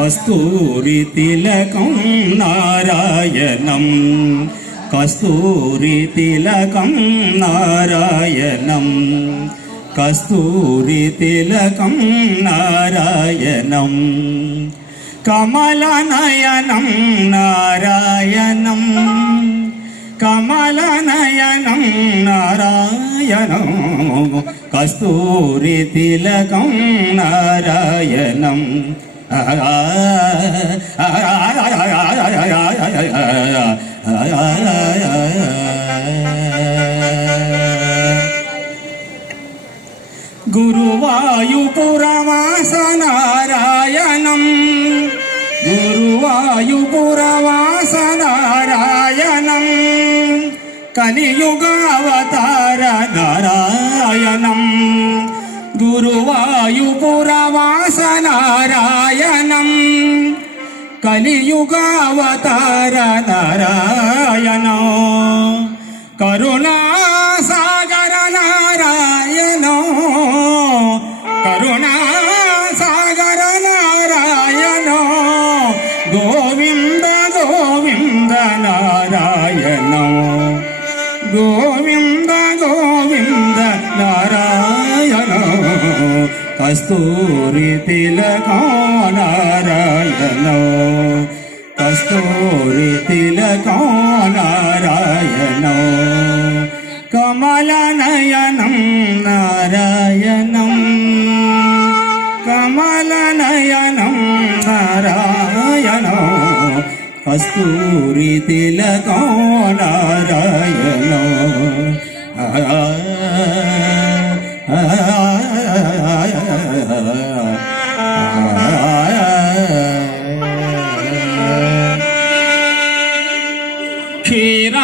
కస్తూరి తిలకం నారాయణం కస్తూరి తిలకం నారాయణం కస్తూరి తిలకం నారాయణం కమలనయనం నారాయణం కమలనయనం నారాయణం కస్తూరి తిలకం నారాయణం గురువాయూపురవాస నారాయణం గురువాయూపురవాస నారాయణం కలియుగావతార నారాయణం గురువాయూపురవాస నారాయణం కలియుగావతార నారాయణం కరుణాసాగర నారాయణం కరుణాసాగర నారాయణం గోవింద గోవింద నారాయణం గోవింద గోవింద నారాయణం కస్తూరి తిలకం నారాయణం కస్తూరి తిలకం నారాయణం కమలనయనం నారాయణం కమలనయనం నారాయణం కస్తూరి తిలకం నారాయణం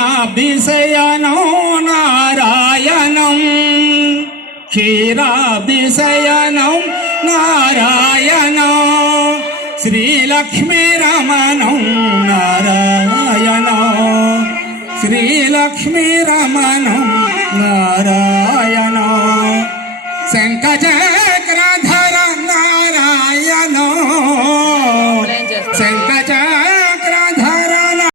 క్షీరాబ్ధిశయనం నారాయణం క్షీరాబ్ధిశయనం నారాయణం శ్రీలక్ష్మీరమణం నారాయణం శ్రీలక్ష్మీరమణం నారాయణం శంఖచ